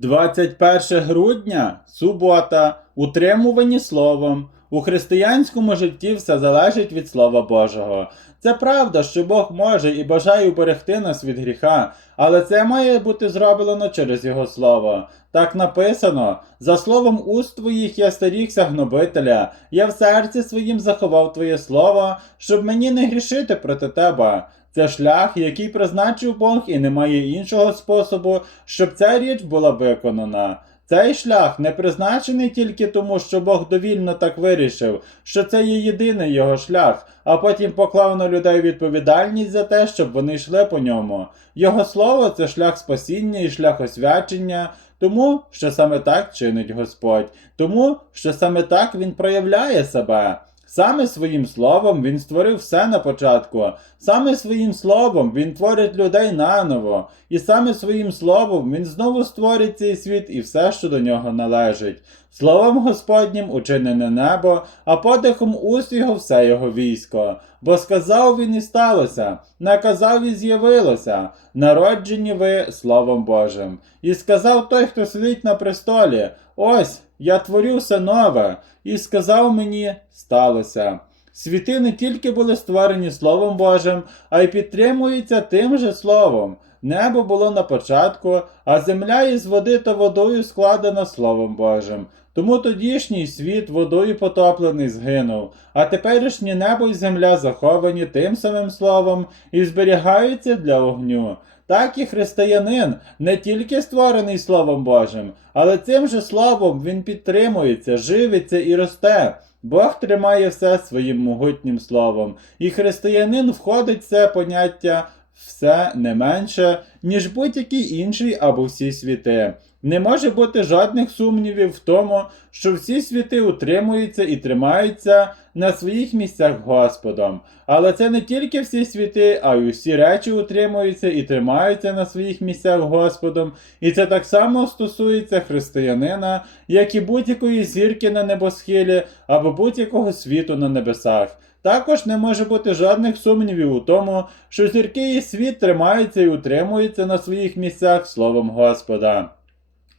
21 грудня субота, утримувані словом. У християнському житті все залежить від Слова Божого. Це правда, що Бог може і бажає уберегти нас від гріха, але це має бути зроблено через Його Слово. Так написано: за словом уст твоїх я старігся гнобителя, я в серці своїм заховав твоє слово, щоб мені не грішити проти тебе. Це шлях, який призначив Бог, і немає іншого способу, щоб ця річ була виконана. Цей шлях не призначений тільки тому, що Бог довільно так вирішив, що це є єдиний його шлях, а потім поклав на людей відповідальність за те, щоб вони йшли по ньому. Його слово це шлях спасіння і шлях освячення, тому що саме так чинить Господь, тому що саме так Він проявляє себе. Саме своїм словом він створив все на початку, саме своїм словом він творить людей наново, і саме своїм словом він знову створить цей світ і все, що до нього належить. Словом Господнім учинене небо, а подихом уст його все його військо. Бо сказав він і сталося, наказав і з'явилося, народжені ви Словом Божим. І сказав той, хто сидить на престолі: Ось я творю все нове, і сказав мені, сталося. Світи не тільки були створені Словом Божим, а й підтримуються тим же Словом. Небо було на початку, а земля із води та водою складена Словом Божим. Тому тодішній світ водою потоплений згинув, а теперішнє небо і земля заховані тим самим словом і зберігаються для огню. Так і християнин не тільки створений Словом Божим, але цим же словом він підтримується, живиться і росте. Бог тримає все своїм могутнім словом, і християнин входить в це поняття все не менше, ніж будь-який інший або всі світи. Не може бути жодних сумнівів в тому, що всі світи утримуються і тримаються на своїх місцях Господом. Але це не тільки всі світи, а й усі речі утримуються і тримаються на своїх місцях Господом. І це так само стосується християнина, як і будь-якої зірки на небосхилі або будь-якого світу на небесах. Також не може бути жодних сумнівів у тому, що зірки і світ тримаються і утримуються на своїх місцях Словом Господа.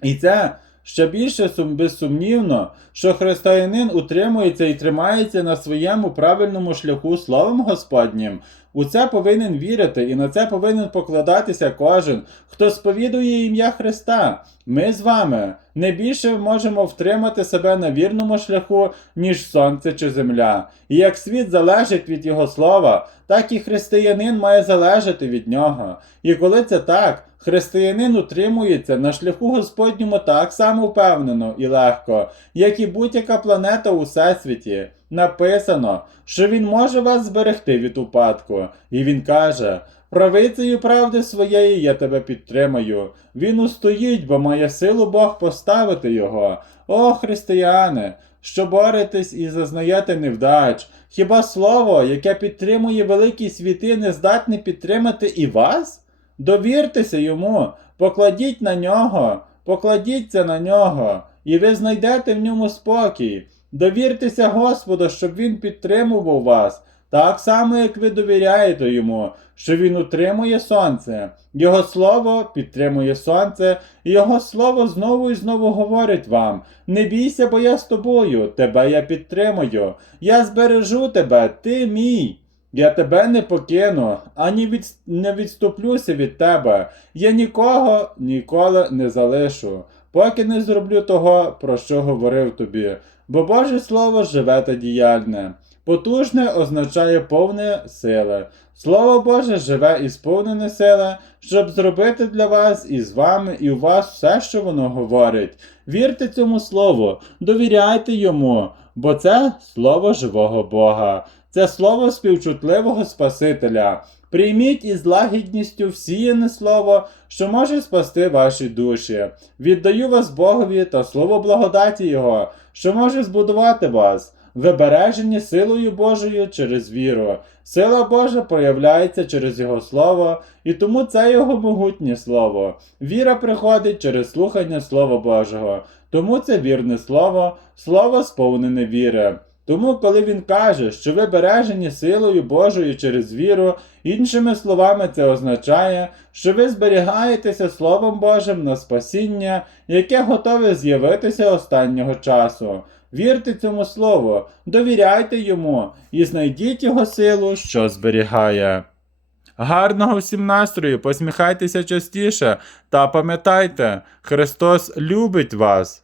І це ще більше сум- безсумнівно, що християнин утримується і тримається на своєму правильному шляху Словом Господнім. У це повинен вірити і на це повинен покладатися кожен, хто сповідує ім'я Христа. Ми з вами не більше можемо втримати себе на вірному шляху, ніж сонце чи земля. І як світ залежить від Його слова, так і християнин має залежати від нього. І коли це так, християнин утримується на шляху Господньому так само впевнено і легко, як і будь-яка планета у всесвіті. Написано, що він може вас зберегти від упадку, і він каже: Правицею правди своєї я тебе підтримаю. Він устоїть, бо має силу Бог поставити його. О, християни, що боретесь і зазнаєте невдач. Хіба слово, яке підтримує великі світи, не здатне підтримати і вас? Довіртеся йому, покладіть на нього, покладіться на нього, і ви знайдете в ньому спокій. Довіртеся Господу, щоб Він підтримував вас, так само, як ви довіряєте йому, що Він утримує сонце. Його слово підтримує сонце, і Його слово знову і знову говорить вам: не бійся, бо я з тобою, тебе я підтримую, я збережу тебе, ти мій. Я тебе не покину, ані від... не відступлюся від тебе. Я нікого ніколи не залишу, поки не зроблю того, про що говорив тобі. Бо Боже Слово живе та діяльне. Потужне означає повне сили. Слово Боже живе і сповнене сили, щоб зробити для вас і з вами, і у вас все, що воно говорить. Вірте цьому слову, довіряйте йому, бо це слово живого Бога. Це слово співчутливого Спасителя. Прийміть із лагідністю всіяне слово, що може спасти ваші душі. Віддаю вас Богові та слово благодаті Його, що може збудувати вас. Ви бережені силою Божою через віру. Сила Божа проявляється через Його Слово, і тому це Його могутнє Слово. Віра приходить через слухання Слова Божого. Тому це вірне слово, слово сповнене віри. Тому, коли він каже, що ви бережені силою Божою через віру, іншими словами, це означає, що ви зберігаєтеся Словом Божим на спасіння, яке готове з'явитися останнього часу. Вірте цьому слову, довіряйте йому і знайдіть його силу, що зберігає. Гарного всім настрою, посміхайтеся частіше та пам'ятайте, Христос любить вас.